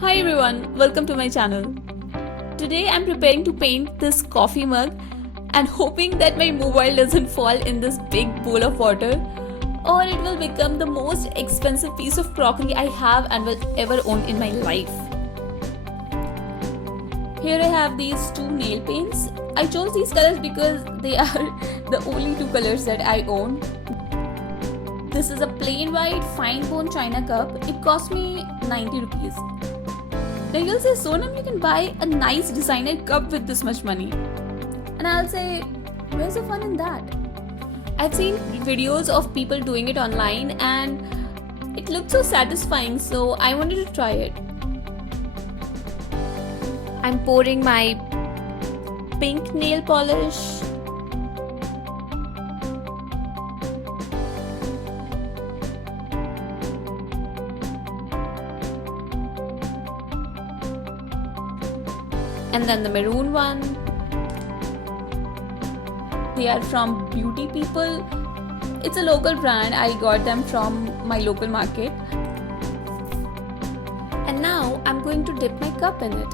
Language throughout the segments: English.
Hi everyone, welcome to my channel. Today I'm preparing to paint this coffee mug and hoping that my mobile doesn't fall in this big bowl of water or it will become the most expensive piece of crockery I have and will ever own in my life. Here I have these two nail paints. I chose these colors because they are the only two colors that I own. This is a plain white fine bone china cup. It cost me 90 rupees. Now you'll say, Sonam, you can buy a nice designer cup with this much money. And I'll say, where's the fun in that? I've seen videos of people doing it online and it looked so satisfying, so I wanted to try it. I'm pouring my pink nail polish. And then the maroon one. They are from Beauty People. It's a local brand. I got them from my local market. And now I'm going to dip my cup in it.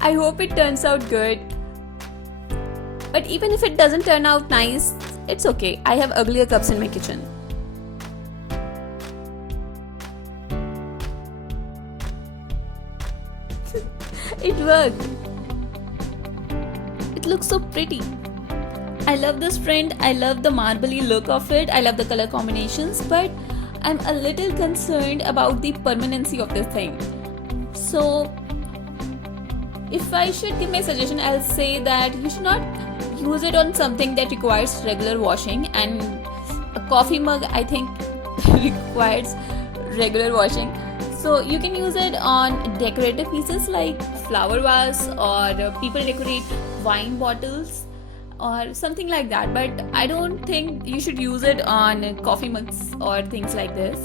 I hope it turns out good. But even if it doesn't turn out nice, it's okay. I have uglier cups in my kitchen. It worked. It looks so pretty. I love this print. I love the marbly look of it. I love the color combinations, but I'm a little concerned about the permanency of this thing. So if I should give my suggestion, I'll say that you should not use it on something that requires regular washing, and a coffee mug I think requires regular washing. So you can use it on decorative pieces like flower vase, or people decorate wine bottles or something like that. But I don't think you should use it on coffee mugs or things like this.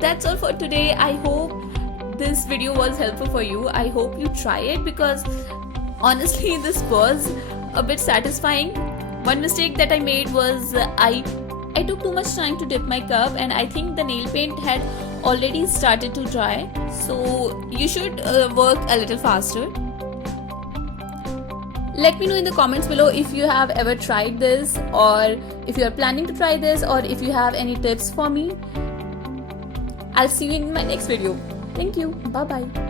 That's all for today. I hope this video was helpful for you. I hope you try it because honestly this was a bit satisfying. One mistake that I made was I took too much time to dip my cup, and I think the nail paint had already started to dry, so you should work a little faster. Let me know in the comments below if you have ever tried this, or if you are planning to try this, or if you have any tips for me. I'll see you in my next video. Thank you. Bye bye.